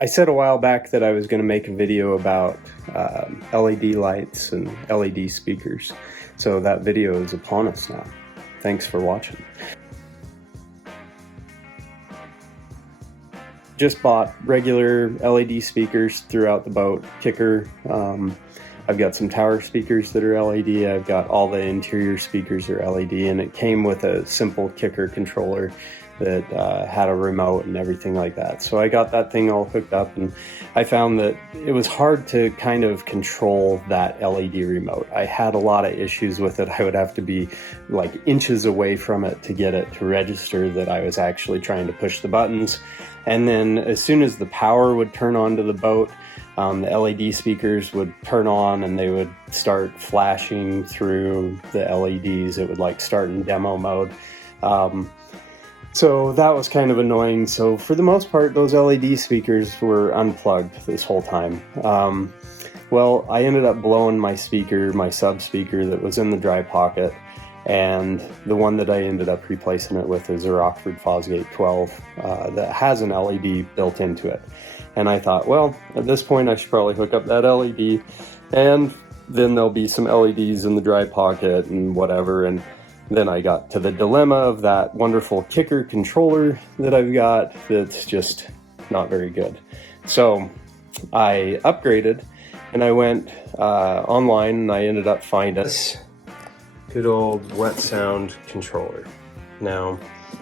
I said a while back that I was going to make a video about LED lights and LED speakers, so that video is upon us now. Thanks for watching. Just bought regular LED speakers throughout the boat, kicker. I've got some tower speakers that are LED, I've got all the interior speakers are LED, and it came with a simple kicker controller that had a remote and everything like that. So I got that thing all hooked up, and I found that it was hard to kind of control that LED remote. I had a lot of issues with it. I would have to be like inches away from it to get it to register that I was actually trying to push the buttons. And then as soon as the power would turn on to the boat, the LED speakers would turn on and they would start flashing through the LEDs. It would like start in demo mode. So that was kind of annoying. So for the most part, those LED speakers were unplugged this whole time. Well, I ended up blowing my speaker, my sub speaker that was in the dry pocket, and the one that I ended up replacing it with is a Rockford Fosgate 12 that has an LED built into it. And I thought, well, at this point I should probably hook up that LED, and then there'll be some LEDs in the dry pocket and whatever. And then I got to the dilemma of that wonderful kicker controller that I've got that's just not very good. So I upgraded and I went online and I ended up finding this good old WetSound controller. Now,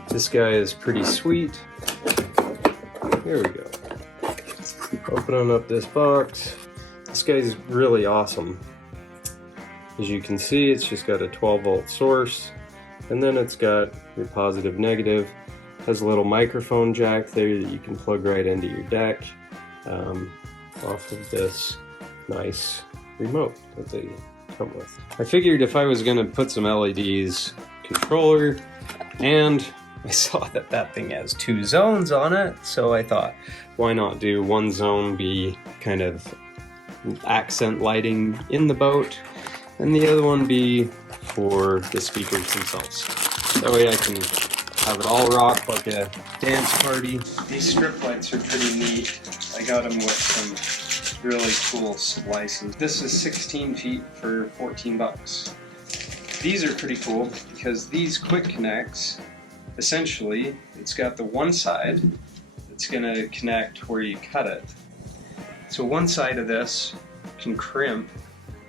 this guy is pretty sweet. Here we go. Opening up this box. This guy's really awesome. As you can see, it's just got a 12-volt source, and then it's got your positive negative. Has a little microphone jack there that you can plug right into your deck off of this nice remote that they come with. I figured if I was going to put some LEDs, controller, and I saw that that thing has 2 zones on it, so I thought, why not do one zone be kind of accent lighting in the boat, and the other one be for the speakers themselves. That way I can have it all rock like a dance party. These strip lights are pretty neat. I got them with some really cool splices. This is 16 feet for 14 bucks. These are pretty cool because these quick connects, essentially, it's got the one side that's going to connect where you cut it. So one side of this can crimp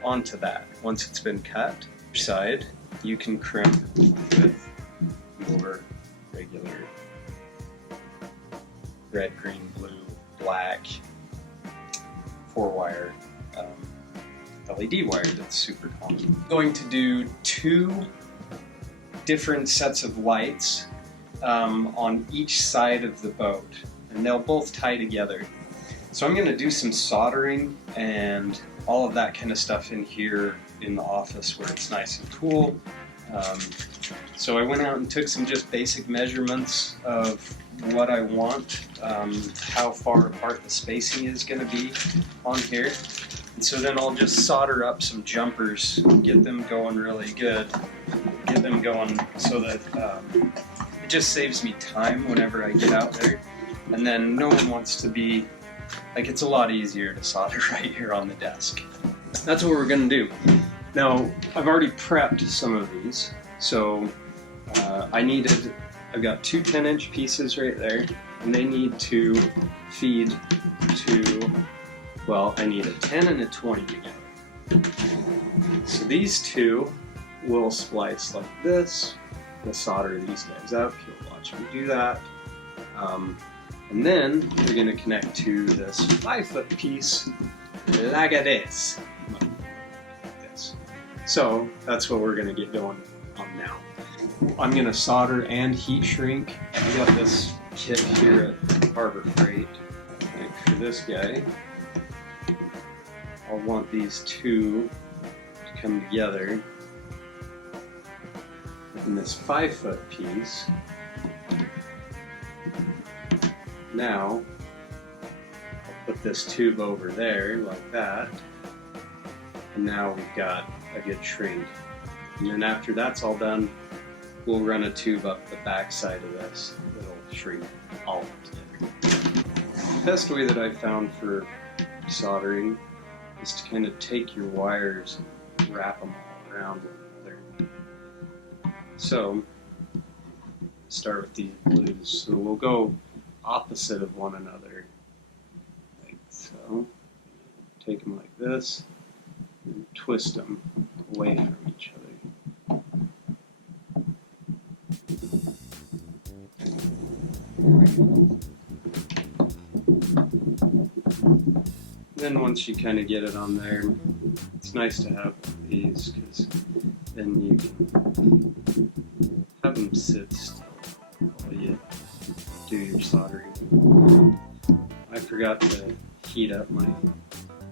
onto that once it's been cut. Each side you can crimp with your regular red, green, blue, black 4-wire LED wire that's super common. I'm going to do 2 different sets of lights on each side of the boat, and they'll both tie together. So I'm going to do some soldering and all of that kind of stuff in here in the office where it's nice and cool. So I went out and took some just basic measurements of what I want, how far apart the spacing is going to be on here. And so then I'll just solder up some jumpers, get them going really good, get them going so that it just saves me time whenever I get out there. And then no one wants to be, like, it's a lot easier to solder right here on the desk. That's what we're gonna do. Now, I've already prepped some of these. So I've got 2 10-inch pieces right there, and they need to feed to, well, I need a 10 and a 20 together. So these 2 will splice like this. We'll solder these guys up. You'll watch me do that. And then we're going to connect to this 5-foot piece like this. So that's what we're going to get going on now. I'm going to solder and heat shrink. I got this kit here at Harbor Freight. Like for this guy, I'll want these 2 to come together in this 5-foot piece. Now, I'll put this tube over there like that, and now we've got a good shrink. And then after that's all done, we'll run a tube up the back side of this that'll shrink all together. best way that I found for soldering is to kind of take your wires and wrap them all around one another. So, start with these blues. So we'll go opposite of one another, like so. Take them like this, and twist them away from each other. Then once you kind of get it on there, it's nice to have these because then you can have them sit still while you do your soldering. I forgot to heat up my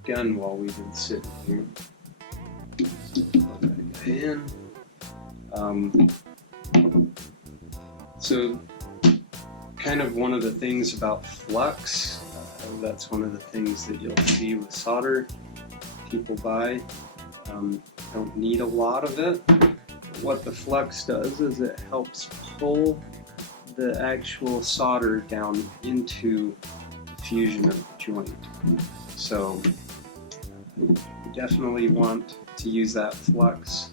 gun while we've been sitting here. So plug that guy in. So kind of one of the things about flux, that's one of the things that you'll see with solder people buy. Don't need a lot of it. What the flux does is it helps pull the actual solder down into the fusion of the joint. So you definitely want to use that flux.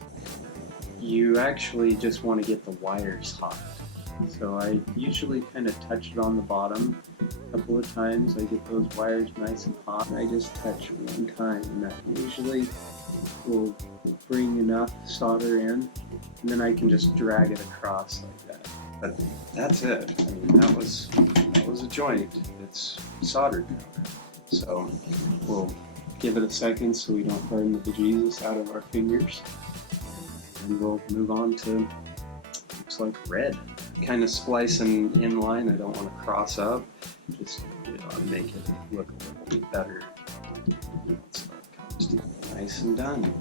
You actually just want to get the wires hot. So I usually kind of touch it on the bottom a couple of times. I get those wires nice and hot. I just touch one time, and that usually will bring enough solder in, and then I can just drag it across like that. But that's it. I mean, that was a joint. It's soldered now. So we'll give it a second so we don't burn the bejesus out of our fingers, and we'll move on to, looks like red. Kind of splicing in line. I don't want to cross up, just to make it look a little bit better. So it comes to nice and done.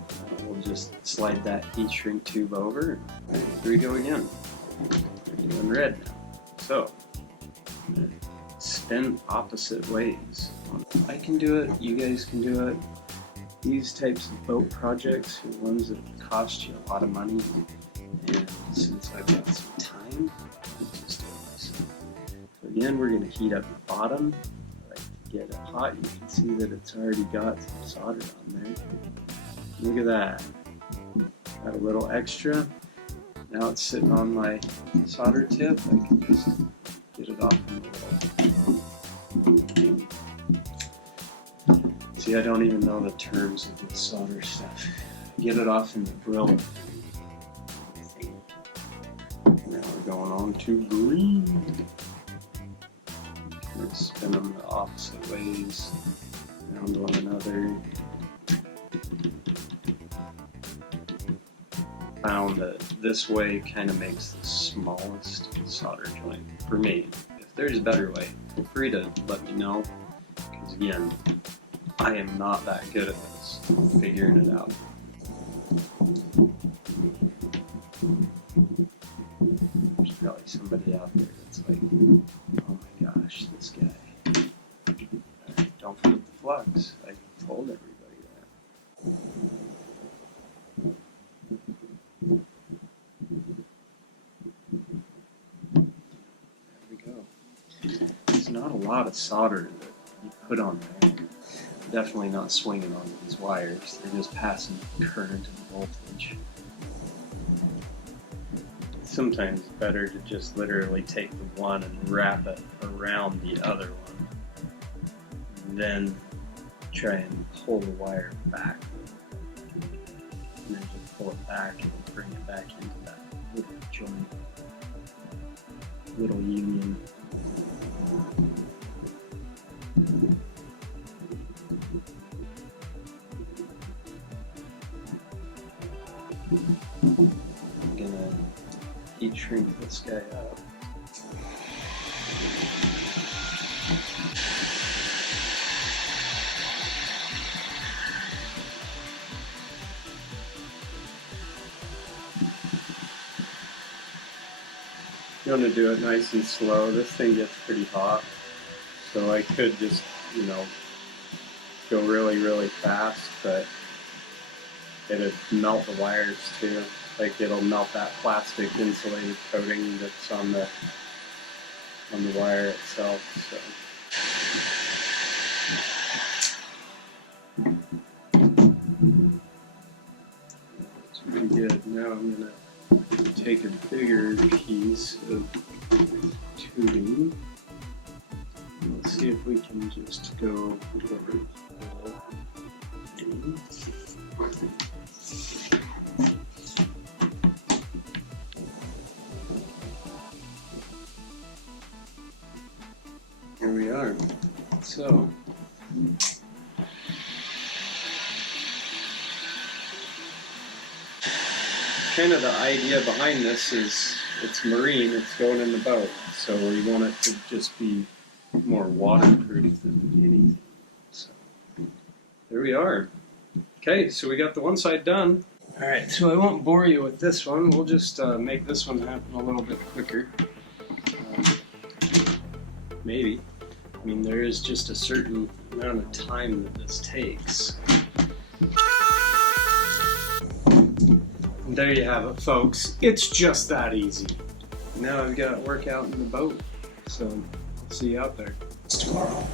We'll just slide that heat shrink tube over. Right, here we go again. We're doing red now. So spin opposite ways. I can do it, you guys can do it. These types of boat projects are ones that cost you a lot of money, and since I've got some time, I'll just do it myself. So again, we're going to heat up the bottom. Like to get it hot, you can see that it's already got some solder on there. Look at that. Got a little extra. Now it's sitting on my solder tip. I can just get it off in the middle. See, I don't even know the terms of the solder stuff. Get it off in the grill. Now we're going on to green. Let's spin them the opposite ways around one another. Found that this way kind of makes the smallest solder joint for me. If there's a better way, feel free to let me know, because again, I am not that good at this, figuring it out. There's probably somebody out there that's like, oh my gosh, this guy. Don't forget the flux. I told everybody that. There we go. There's not a lot of solder that you put on there. Definitely not swinging on these wires. They're just passing current and voltage. Sometimes it's better to just literally take the one and wrap it around the other one. And then try and pull the wire back. And then just pull it back and bring it back into that little joint. Little union. I'm gonna heat shrink this guy up. You want to do it nice and slow. This thing gets pretty hot, so I could just, go really, really fast, but it'd melt the wires too. Like it'll melt that plastic insulated coating that's on the wire itself. So now I'm going to take a bigger piece of tubing. Let's see if we can just go over it. Here we are. So, kind of the idea behind this is it's marine, it's going in the boat, so we want it to just be more waterproof than anything. So, there we are. Okay, so we got the one side done. Alright, so I won't bore you with this one, we'll just make this one happen a little bit quicker. Maybe. I mean, there is just a certain amount of time that this takes. And there you have it, folks. It's just that easy. Now I've got work out in the boat, so I'll see you out there. It's tomorrow.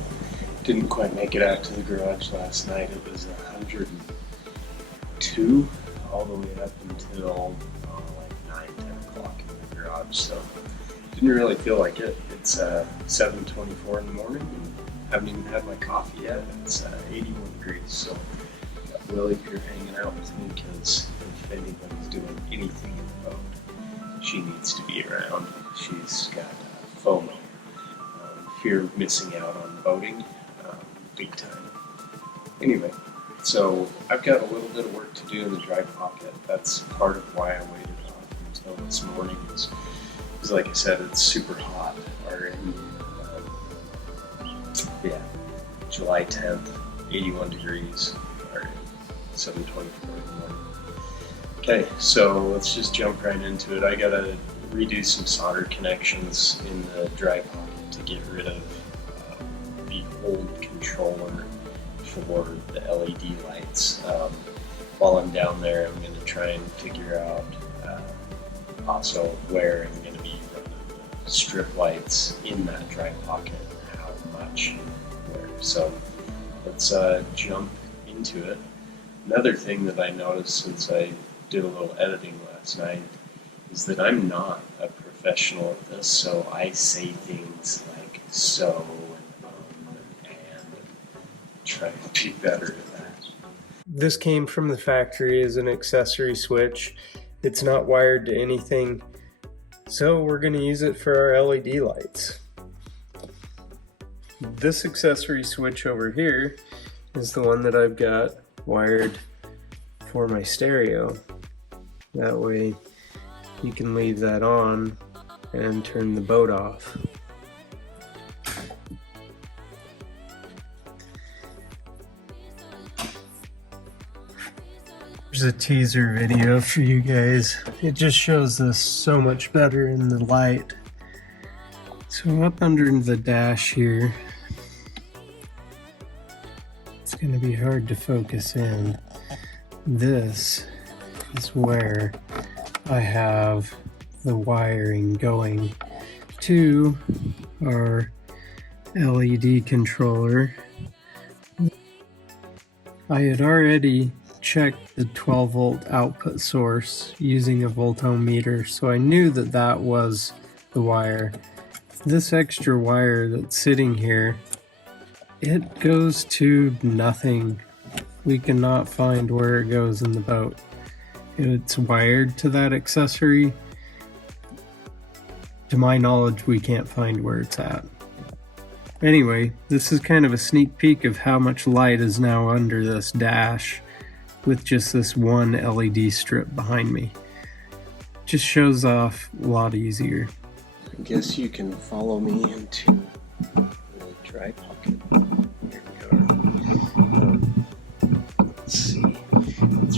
Didn't quite make it out to the garage last night. It was 102 all the way up until like 9, 10 o'clock in the garage, so didn't really feel like it. It's 7:24 in the morning and haven't even had my coffee yet. It's 81 degrees, so Willie here hanging out with me because if anybody's doing anything in the boat, she needs to be around. She's got FOMO, fear of missing out on boating, big time. Anyway, so I've got a little bit of work to do in the dry pocket. That's part of why I waited off until this morning. Because like I said, it's super hot already. Yeah, July 10th, 81 degrees already, 7:24 in the morning. Okay, so let's just jump right into it. I gotta redo some solder connections in the dry pocket to get rid of the old controller for the LED lights. While I'm down there, I'm going to try and figure out also where I'm going to be running the strip lights in that dry pocket and how much where. So let's jump into it. Another thing that I noticed since I did a little editing last night is that I'm not a professional at this, so I say things like so and try to be better at that. This came from the factory as an accessory switch. It's not wired to anything, so we're going to use it for our LED lights. This accessory switch over here is the one that I've got wired for my stereo. That way you can leave that on and turn the boat off. Here's a teaser video for you guys. It just shows this so much better in the light. So up under the dash here, it's going to be hard to focus in. This is where I have the wiring going to our LED controller. I had already checked the 12 volt output source using a voltometer, so I knew that that was the wire. This extra wire that's sitting here, it goes to nothing. We cannot find where it goes in the boat. It's wired to that accessory. To my knowledge, we can't find where it's at. Anyway, this is kind of a sneak peek of how much light is now under this dash with just this one LED strip behind me. Just shows off a lot easier. I guess you can follow me into the dry pocket. Here we go. Let's see. It's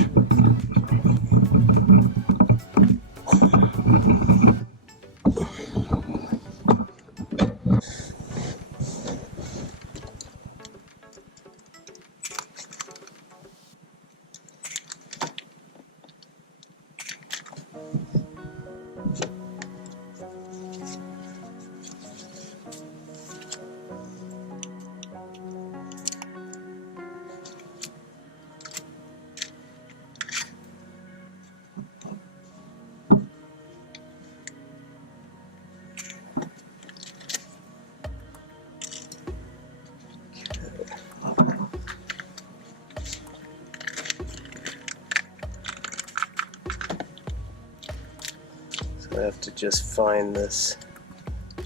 I have to just find this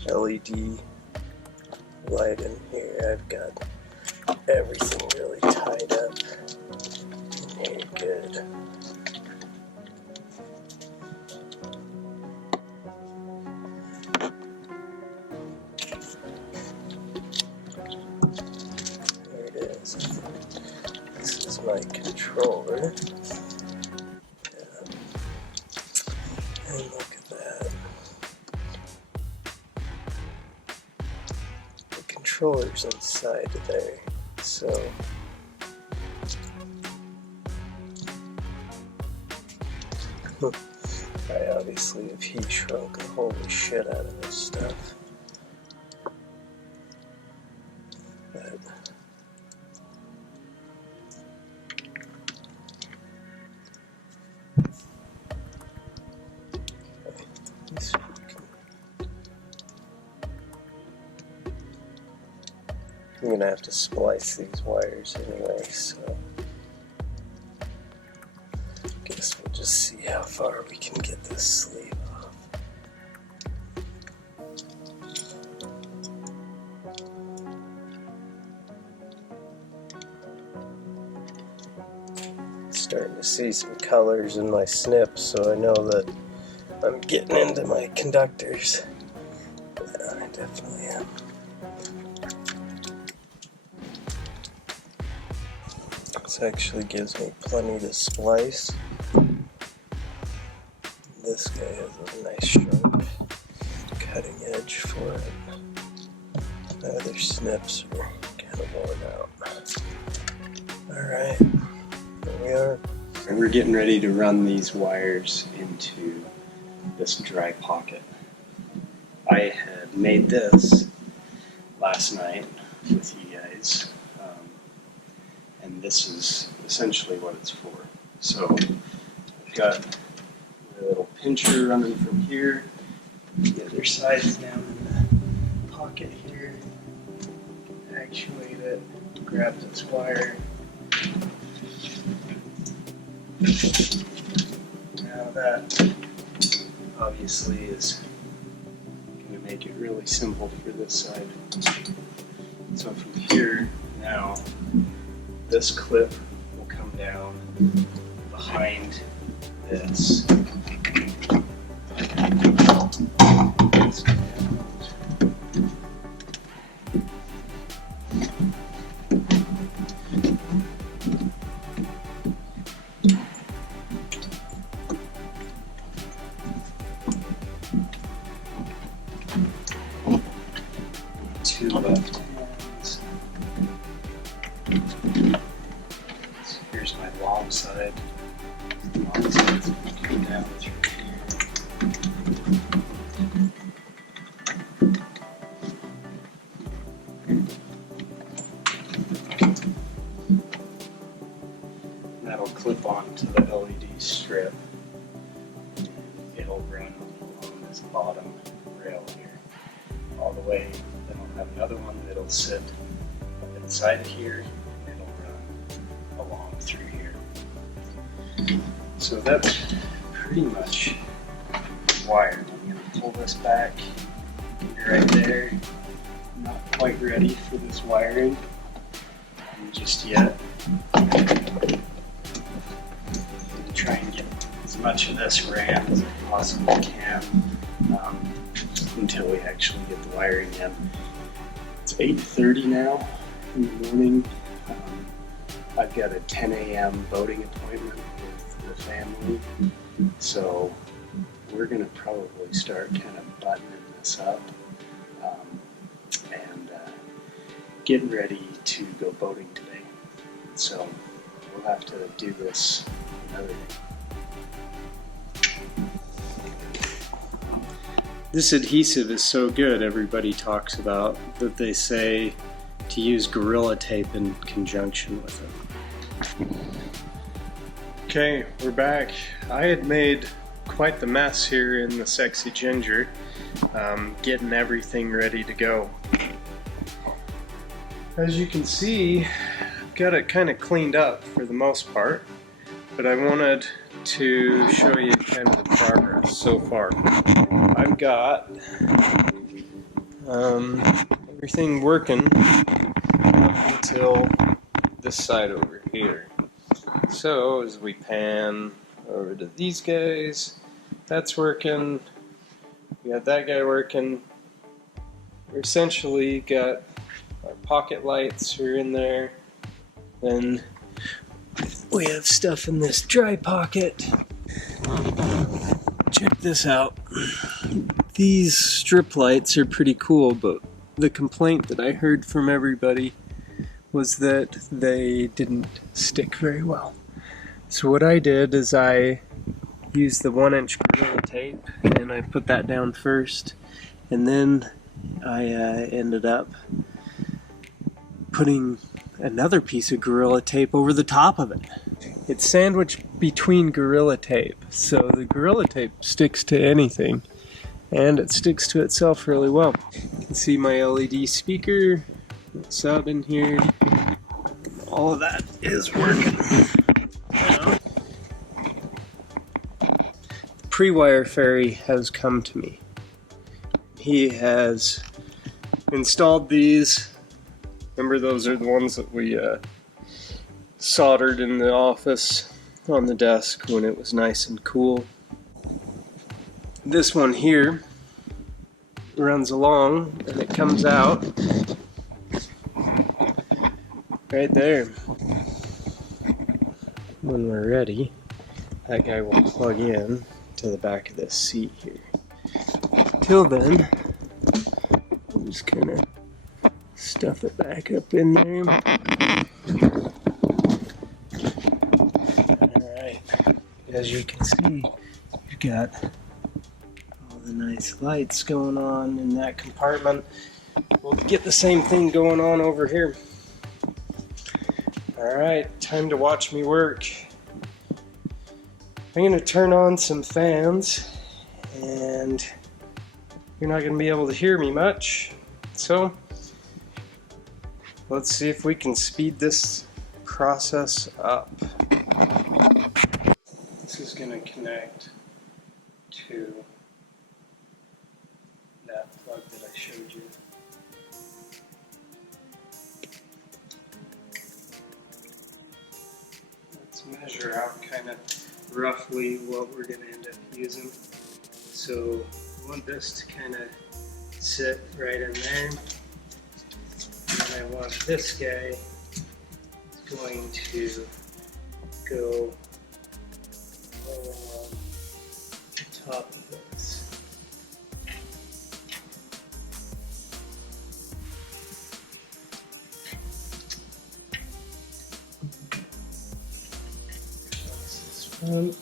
LED light in here. I've got everything really tied up in here good. There it is. This is my controller. And look at that. The controller's inside of there, so I obviously have heat shrunk the holy shit out of this stuff. But I'm gonna have to splice these wires anyway, so guess we'll just see how far we can get this sleeve off. Starting to see some colors in my snips, so I know that I'm getting into my conductors. Yeah, I definitely am. This actually gives me plenty to splice. This guy has a nice sharp cutting edge for it. The other snips are kind of worn out. Alright, here we are. And we're getting ready to run these wires into this dry pocket. I had made this last night with you guys. And this is essentially what it's for. So I've got a little pincher running from here. The other side is down in the pocket here. Actuate it, grab this wire. Now that obviously is going to make it really simple for this side. So from here now, this clip will come down behind this. Two left hands. So here's my long side. The long side's going to come down through here. That'll clip onto the LED strip. It'll run along this bottom rail here all the way. Then I'll have another one that'll sit up inside of here, and it'll run along through here. So that's pretty much wired. I'm going to pull this back right there. I'm not quite ready for this wiring just yet. I'm going to try and get as much of this ran as I possibly can until we actually get the wiring in. It's 8:30 now in the morning. I've got a 10 a.m. voting appointment with the family, so we're going to probably start kind of buttoning this up and getting ready to go boating today. So we'll have to do this another day. This adhesive is so good, everybody talks about, that they say to use Gorilla Tape in conjunction with it. Okay, we're back. I had made quite the mess here in the Sexy Ginger, getting everything ready to go. As you can see, I've got it kind of cleaned up for the most part, but I wanted to show you kind of the progress so far. I've got everything working up until this side over here. So as we pan over to these guys, that's working. We got that guy working. We're essentially got our pocket lights are in there. Then we have stuff in this dry pocket. Check this out. These strip lights are pretty cool, but the complaint that I heard from everybody was that they didn't stick very well. So what I did is I used the 1-inch Gorilla Tape and I put that down first, and then I ended up putting another piece of Gorilla Tape over the top of it. It's sandwiched between Gorilla Tape, so the Gorilla Tape sticks to anything, and it sticks to itself really well. You can see my LED speaker, it's out in here. All of that is working. Now, the pre-wire fairy has come to me. He has installed these. Remember, those are the ones that we soldered in the office on the desk when it was nice and cool. This one here runs along and it comes out right there. When we're ready, that guy will plug in to the back of this seat here. Till then, I'm just gonna stuff it back up in there. Alright, as you can see, you've got all the nice lights going on in that compartment. We'll get the same thing going on over here. Alright, time to watch me work. I'm going to turn on some fans, and you're not going to be able to hear me much. So, let's see if we can speed this process up. This is going to connect to that plug that I showed you. Let's measure out kind of roughly what we're going to end up using. So I want this to kind of sit right in there. And I want this guy going to go along the top of this. Front.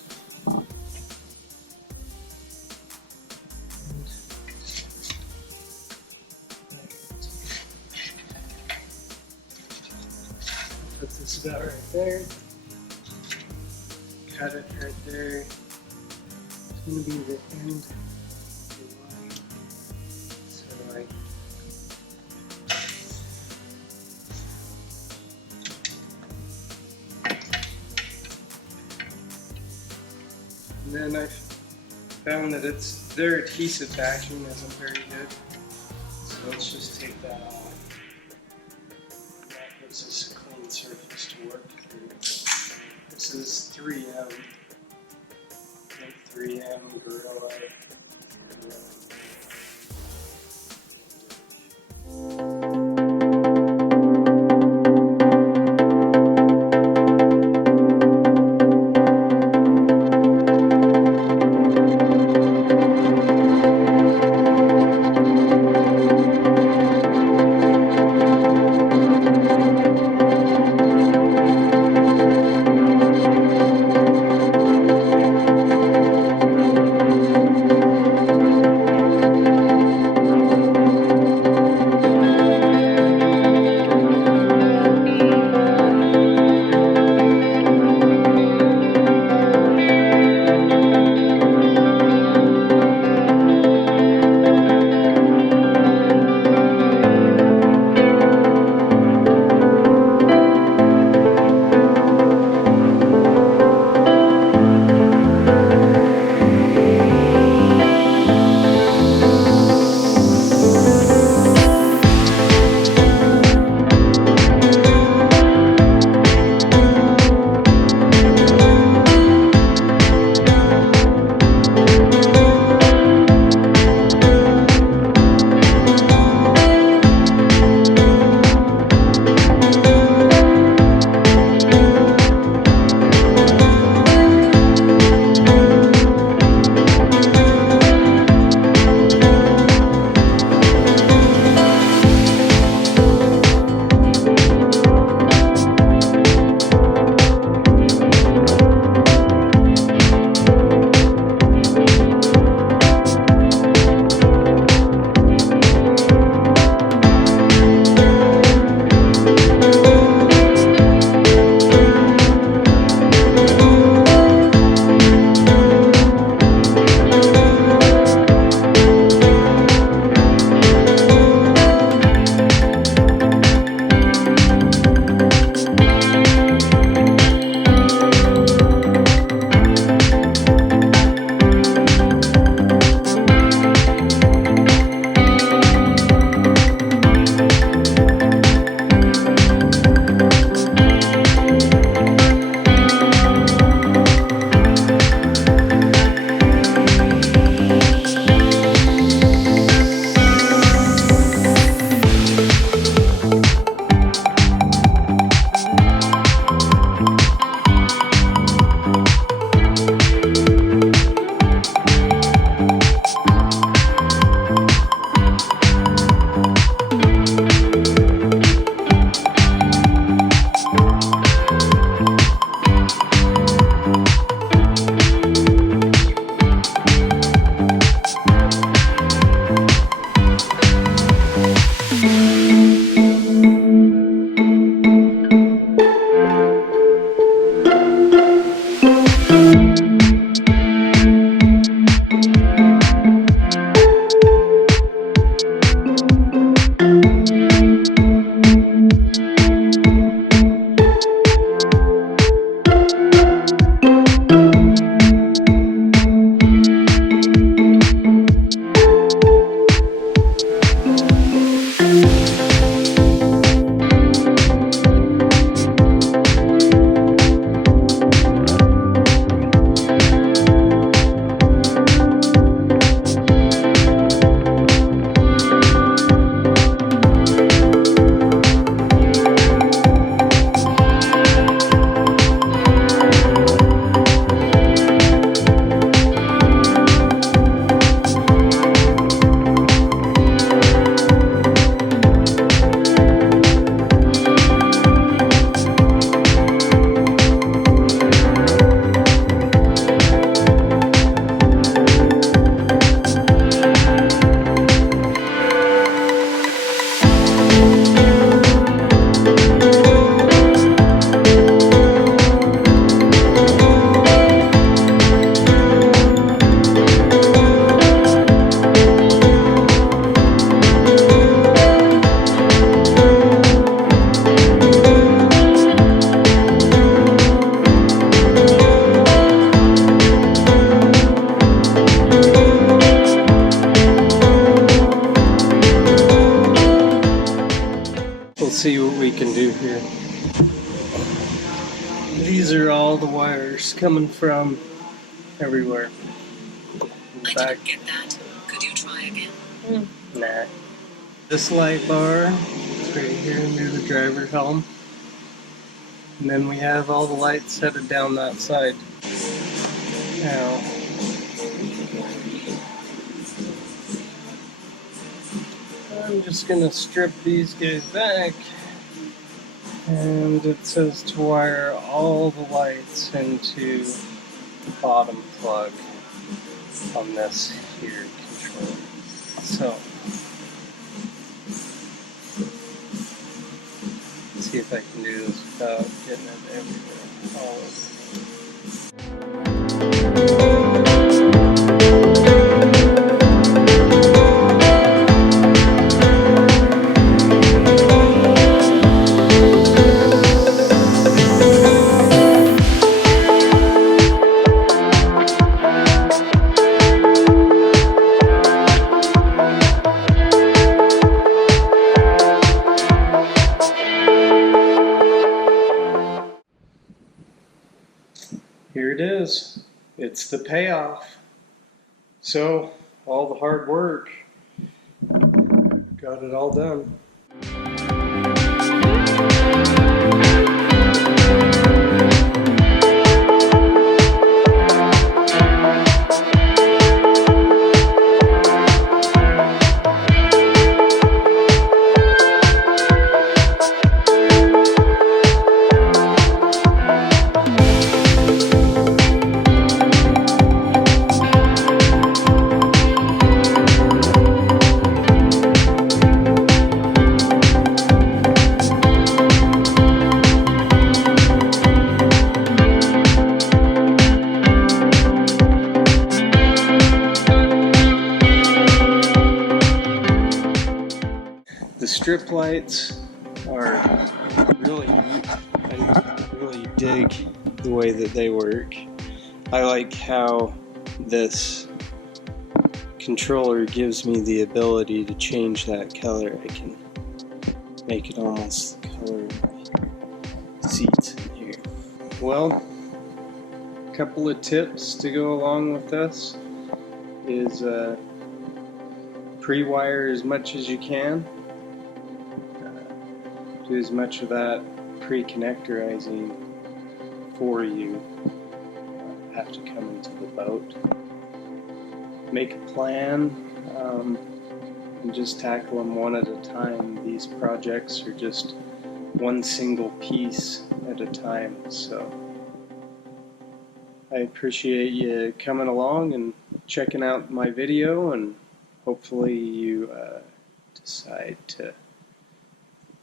Put this about right there. Cut it right there. It's going to be the end of the line. So like and then I found that their adhesive backing isn't very good, so let's just take that off. That gives us a clean surface to work through. This is 3M, 3M Gorilla. These are all the wires coming from everywhere. I didn't get that. Could you try again? Nah. This light bar is right here near the driver's helm. And then we have all the lights headed down that side. Now, I'm just going to strip these guys back. And it says to wire all the lights into the bottom plug on this here controller. So, let's see if I can do this without getting it everywhere. All over. Here it is. It's the payoff. So, all the hard work, got it all done. The strip lights are really neat. I really dig the way that they work. I like how this controller gives me the ability to change that color. I can make it almost the color of my seats in here. Well, a couple of tips to go along with this is pre-wire as much as you can. Do as much of that pre-connectorizing for you. Have to come into the boat. Make a plan and just tackle them one at a time. These projects are just one single piece at a time. So I appreciate you coming along and checking out my video, and hopefully you decide to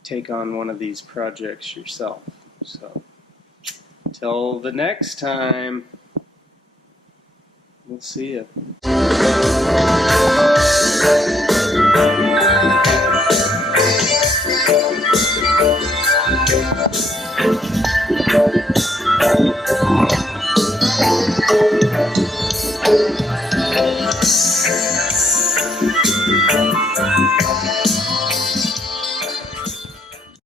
take on one of these projects yourself. So, till the next time, we'll see you.